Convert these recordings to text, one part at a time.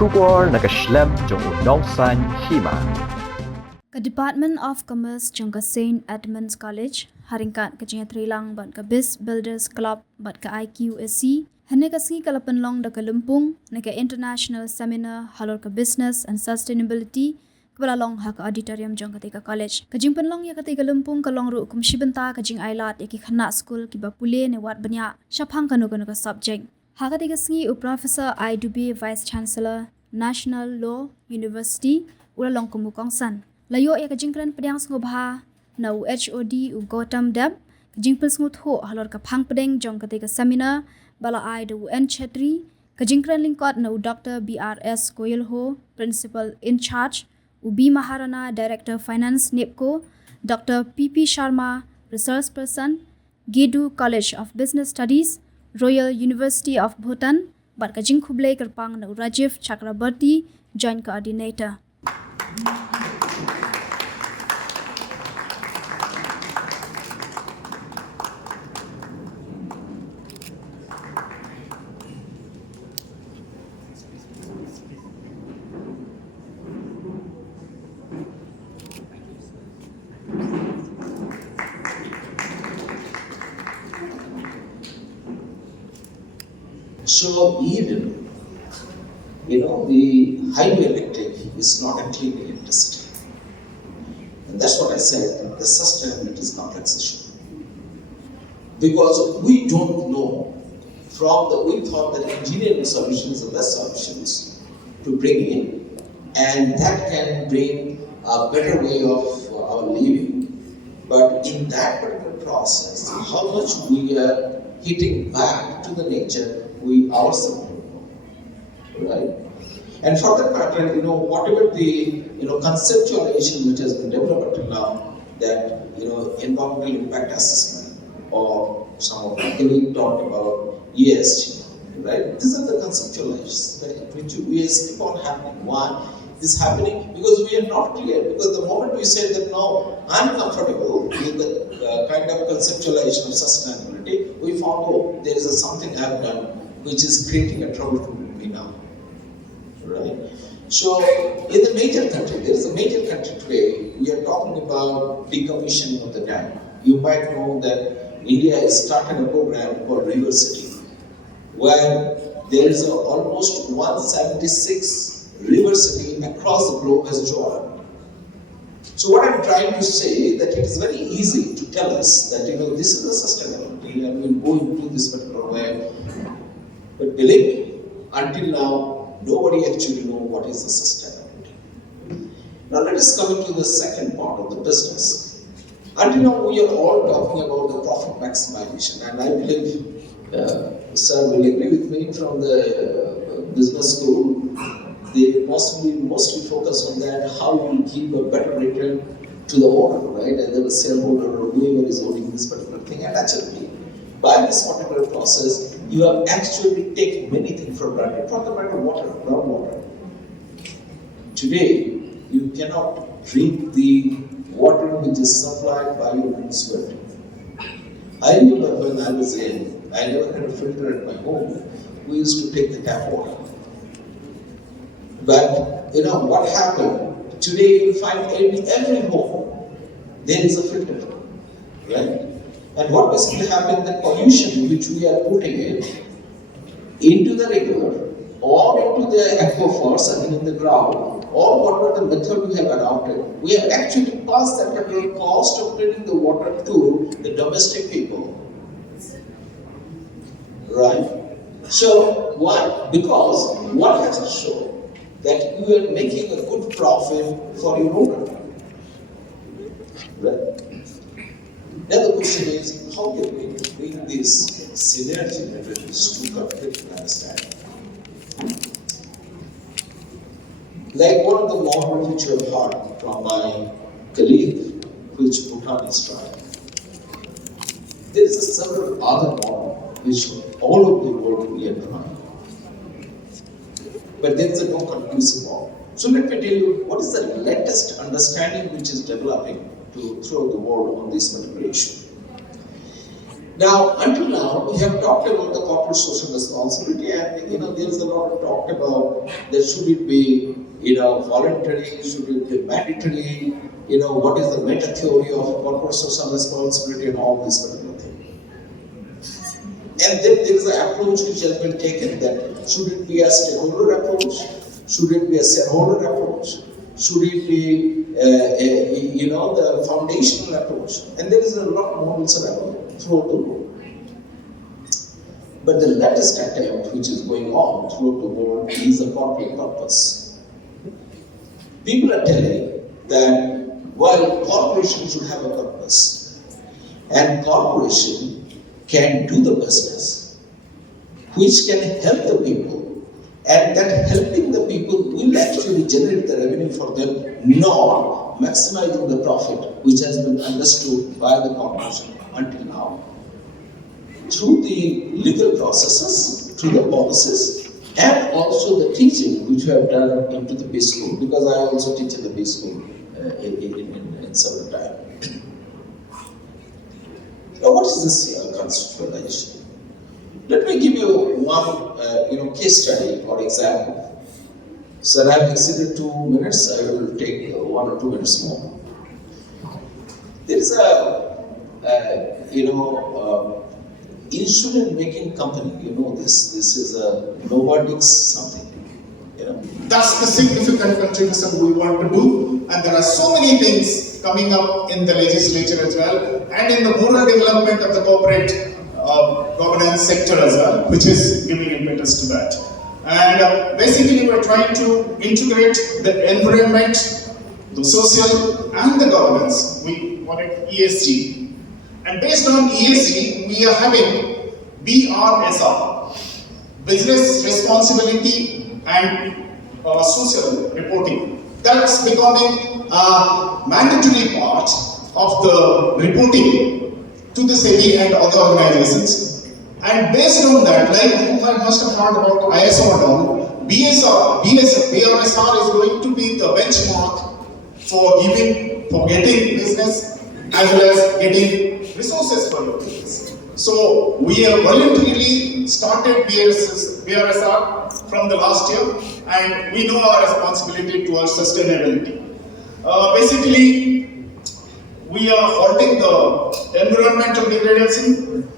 Shubor nakaslem jong unongsan Hima. Ka Department of Commerce jong ka St. Edmund'S College haringkat ka jeng Pynlong bat ka Biz Builders Club bat ka IQSC hane ka ski ka Pynlong da ka Lumpung na ka International Seminar Halor ka Business and Sustainability kebala long ha ka auditorium jong ka tika college ka jeng Pynlong ya ka tika Lumpung ka long ru kum shibenta ka jeng ailat ya ki khana school ki ba pule ne wat banya shaphang kanu ka subject ha ka tika ski u Professor IDB Vice Chancellor National Law University ulalong kumukong san layo ya kajingkran pedang sngobha na HOD u Gautam Deb kajingpil sngut halor ka phang pedeng jong ketika seminar bala ai de UN Chetri kajingkran lingkot na Dr. BRS Koyelho Principal in Charge Ubi Maharana Director Finance NEPCO Dr. PP Sharma Research Person Gedu College of Business Studies Royal University of Bhutan bat kajing khublei kerpang na Rajiv Chakrabarti Joint Coordinator. So even, the hydroelectric is not a clean electricity. And that's what I said, the sustainability is a complex issue. Because we don't know we thought that engineering solution is the best solutions to bring in, and that can bring a better way of our living. But in that particular process, how much we are hitting back to the nature, we ourselves don't know, right? And for that matter, whatever the conceptualization which has been developed until now, that environmental impact assessment, or some of my colleagues talked about ESG, right? These are the conceptualizations which we keep on happening. Why this is happening? Because we are not clear. Because the moment we say that no, I'm comfortable with the kind of conceptualization of sustainability, we found there is something I have done which is creating a trouble for me now, right? So, in the major country, there is a major country today, we are talking about decommissioning of the dam. You might know that India has started a program called River City, where there is almost 176 river city across the globe has joined. So what I'm trying to say is that it is very easy to tell us that this is the sustainability and we'll go into this particular way. But believe me, until now, nobody actually knows what is the sustainability. Now let us come into the second part of the business. Until now, we are all talking about the profit maximization, and I believe sir will agree with me from the business school. They mostly focus on that, how you give a better return to the owner, right? Either the shareholder or whoever is owning this particular thing. And actually, by this particular process, you have actually taken many things for granted. Talk about water, groundwater. Today, you cannot drink the water which is supplied by your own sweat. I remember when I was in, I never had a filter at my home. We used to take the tap water. But what happened? Today you find in every home there is a filter, right? And what basically happened, the pollution which we are putting into the river or into the aquifers, in the ground, or whatever the method we have adopted, we have actually passed that particular cost of cleaning the water to the domestic people, right? So why? Because what has to show that you are making a good profit for your owner. Right? Now the question is, how can we bring this synergy between these two conflicting understanding? Like one of the models which you have heard from my colleague, which Bhutan is trying. There is a several other models which all over the world we are trying. But there is no conclusive model. So let me tell you what is the latest understanding which is developing throughout the world on this particular issue. Now, until now, we have talked about the corporate social responsibility, and there is a lot of talk about that should it be voluntary, should it be mandatory, what is the meta theory of corporate social responsibility and all this particular thing. And then there is an approach which has been taken that should it be a stakeholder approach, should it be a shareholder approach, should it be the foundational approach, and there is a lot of models available throughout the world. But the latest attempt which is going on throughout the world is a corporate purpose. People are telling that while corporation should have a purpose, and corporation can do the business which can help the people, and that helping the people will actually generate the revenue for them, not maximizing the profit which has been understood by the corporation until now. Through the legal processes, through the policies, and also the teaching which we have done into the B school, because I also teach in the B school in several times. Now, what is this conceptualization? Let me give you one case study or example. So I have exceeded 2 minutes. I will take 1 or 2 minutes more. There is insulin making company. This is a Novartis something. That's the significant contribution we want to do, and there are so many things coming up in the legislature as well, and in the moral development of the corporate governance sector as well, which is giving impetus to that. And basically we're trying to integrate the environment, the social and the governance. We call it ESG. And based on ESG, we are having BRSR, business responsibility and social reporting. That's becoming a mandatory part of the reporting to the SEBI and other organizations. And based on that, like you must have heard about ISO and all, BRSR is going to be the benchmark for getting business as well as getting resources for your business. So we have voluntarily started BRSR from the last year, and we know our responsibility towards sustainability. Basically, we are halting the environmental degradation,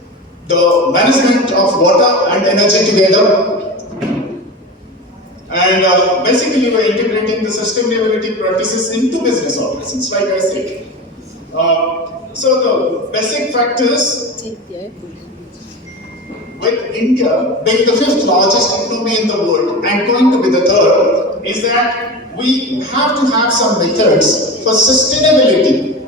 the management of water and energy together, and basically we are integrating the sustainability practices into business operations, like I said. So the basic factors, with India being the 5th largest economy in the world and going to be the 3rd, is that we have to have some methods for sustainability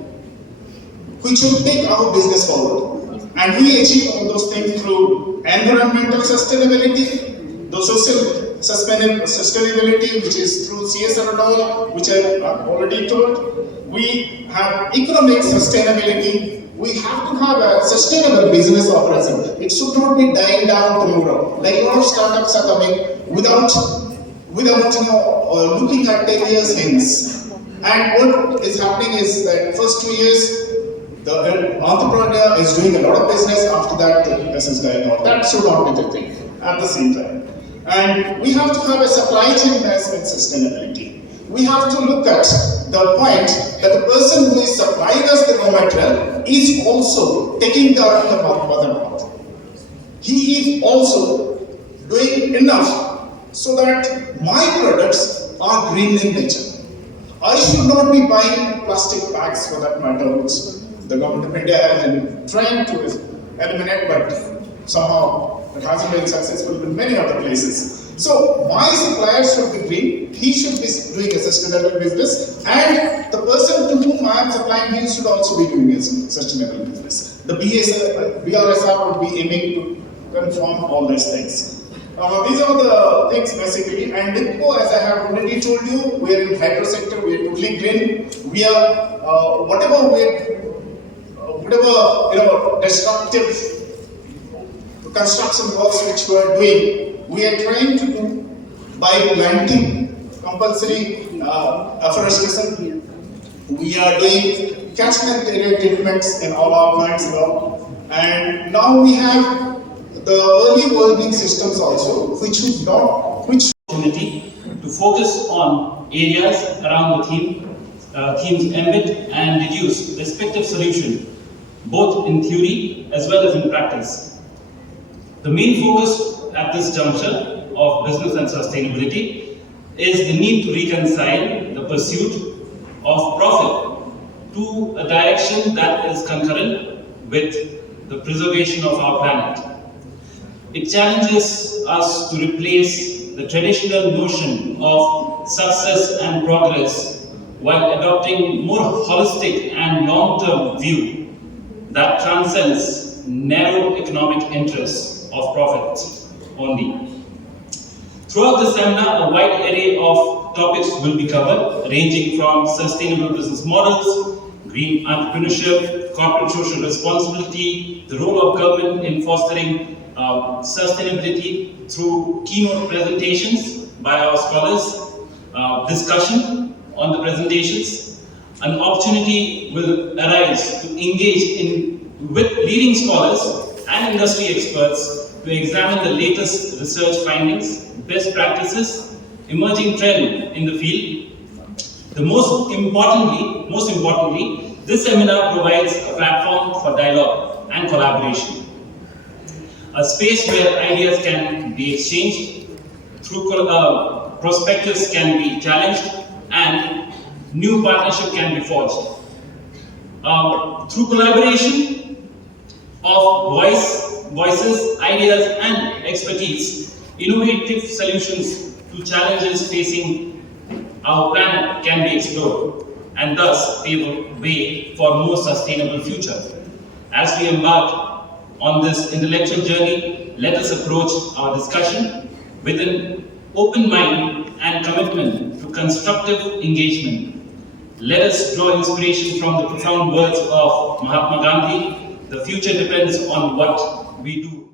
which will take our business forward. And we achieve all those things through environmental sustainability, the social sustainability, which is through CSR and all, which I have already told. We have economic sustainability. We have to have a sustainable business operation. It should not be dying down tomorrow. Like a lot of startups are coming without looking at 10 years hence. And what is happening is that first 2 years, the entrepreneur is doing a lot of business. After that, the business is dying out. That should not be the thing at the same time. And we have to have a supply chain management sustainability. We have to look at the point that the person who is supplying us the raw material is also taking care of the mother earth. He is also doing enough so that my products are green in nature. I should not be buying plastic bags for that matter, which the government of India has been trying to eliminate, but somehow it hasn't been successful in many other places. So my supplier should be green, he should be doing a sustainable business, and the person to whom I am supplying, he should also be doing a sustainable business. The BRSR would be aiming to conform all these things. These are the things basically, and NIPCO, as I have already told you, we are in hydro sector, we are totally green. We are, whatever destructive construction works which we are doing, we are trying to do by planting compulsory afforestation. We are doing catchment area treatments in all our plants. And now we have the early warning systems also, which opportunity to focus on areas around the themes embed and deduce respective solution, both in theory as well as in practice. The main focus at this juncture of business and sustainability is the need to reconcile the pursuit of profit to a direction that is concurrent with the preservation of our planet. It challenges us to replace the traditional notion of success and progress while adopting more holistic and long-term view that transcends narrow economic interests of profit only. Throughout the seminar, a wide array of topics will be covered, ranging from sustainable business models, green entrepreneurship, corporate social responsibility, the role of government in fostering sustainability through keynote presentations by our scholars, discussion on the presentations. An opportunity will arise to engage with leading scholars and industry experts to examine the latest research findings, best practices, emerging trend in the field. Most importantly, this seminar provides a platform for dialogue and collaboration, a space where ideas can be exchanged, through perspectives can be challenged, and new partnership can be forged. Through collaboration of voices, ideas, and expertise, innovative solutions to challenges facing our planet can be explored, and thus pave a way for a more sustainable future. As we embark on this intellectual journey, let us approach our discussion with an open mind and commitment to constructive engagement. Let us draw inspiration from the profound words of Mahatma Gandhi: "The future depends on what we do."